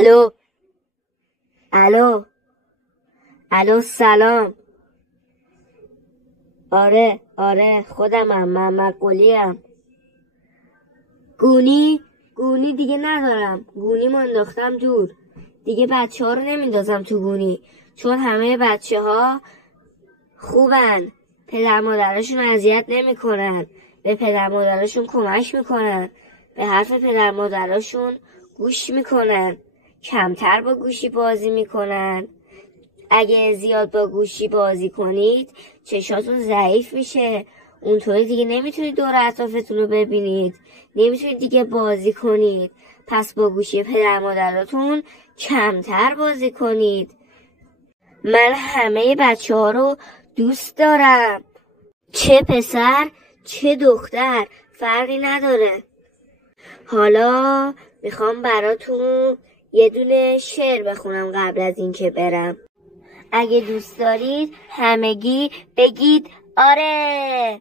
الو الو الو سلام. آره خودمم، محمد قلیم. گونی دیگه ندارم. گونیمو انداختم دور. دیگه بچه ها رو نمیندازم تو گونی، چون همه بچه ها خوبن، پدر مادرشون اذیت نمیکنن، به پدر مادرشون کمک میکنن، به حرف پدر مادرشون گوش میکنن، کمتر با گوشی بازی میکنن. اگه زیاد با گوشی بازی کنید چشاتون ضعیف میشه، اونطوری دیگه نمیتونید دور اطرافتون رو ببینید، نمیتونید دیگه بازی کنید. پس با گوشی پدر مادراتون کمتر بازی کنید. من همه بچه ها رو دوست دارم، چه پسر چه دختر فرقی نداره. حالا میخوام براتون یه دونه شعر بخونم قبل از اینکه برم. اگه دوست دارید همگی بگید آره.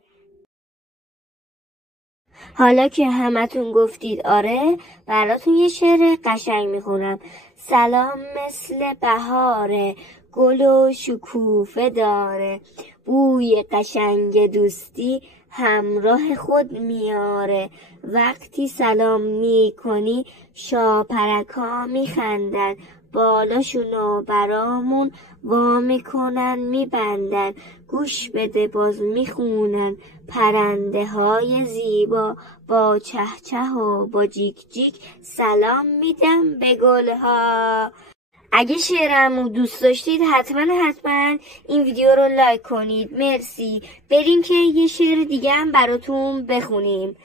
حالا که همتون گفتید آره، براتون یه شعر قشنگ میخونم. سلام مثل بهاره، گل و شکوفه داره، بوی قشنگ دوستی همراه خود میاره. وقتی سلام میکنی شاپرکا میخندن، بالاشونو برامون وا میکنن میبندن. گوش بده باز میخونن پرنده های زیبا، با چهچه و با جیک جیک سلام میدم به گلها. اگه شعرمو دوست داشتید حتما این ویدیو رو لایک کنید. مرسی. بریم که یه شعر دیگه هم براتون بخونیم.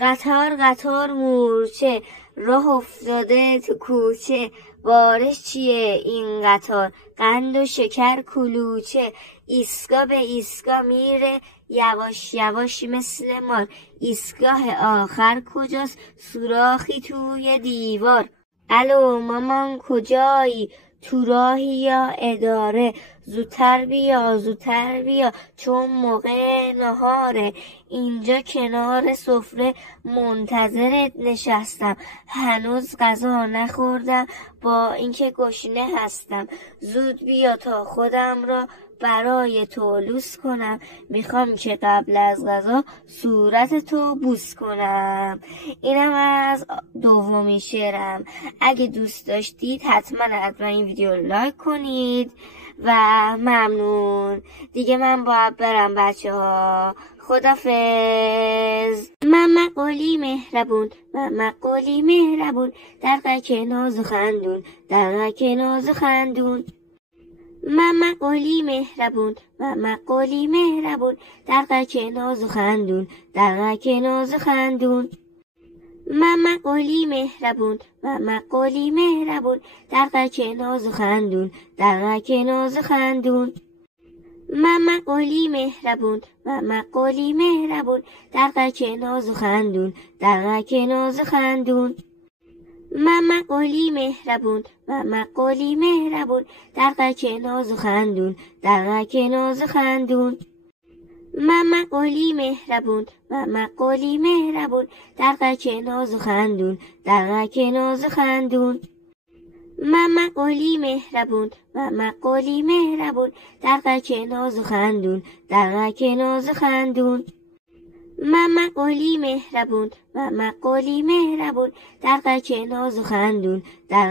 قطار مورچه، راه افتاده تو کوچه، بارش چیه این قطار، قند و شکر کلوچه. ایستگاه به ایستگاه میره، یواش یواش مثل مار. ایستگاه آخر کجاست، سوراخی توی دیوار. الو مامان کجایی، تو راهی یا اداره؟ زودتر بیا چون موقع نهاره. اینجا کنار سفره منتظرت نشستم، هنوز غذا نخوردم با اینکه گشنه هستم. زود بیا تا خودم را برای تو لوس کنم، میخوام که قبل از غذا صورت تو بوس کنم. اینم از دومین شعرم. اگه دوست داشتید حتما این ویدیو لایک کنید و ممنون دیگه. من باید برم بچه ها، خدافظ. ماما قلی مهربون، ماما قلی مهربون، در قک ناز خندون، در قک ناز خندون. ماما قلی مهربون، ماما قلی مهربون، در قک ناز خندون، در قک ناز خندون. ماما قلی مهربون، ماما قلی مهربون، در قک ناز خندون، در قک ناز خندون. ماما قلی مهربون، ماما قلی مهربون، در قک ناز خندون، در قک ناز خندون. ماما قلی مهربون، ماما قلی مهربون، در قک ناز خندون، در قک ناز خندون. ماما قلی مهربون، ماما قلی مهربون، در قک ناز خندون، در قک ناز خندون. ماما قلی مهربون، ماما قلی مهربون، در قک ناز خندون، در قک ناز خندون. ماما قلی مهربون، ماما قلی مهربون، در قک ناز خندون، در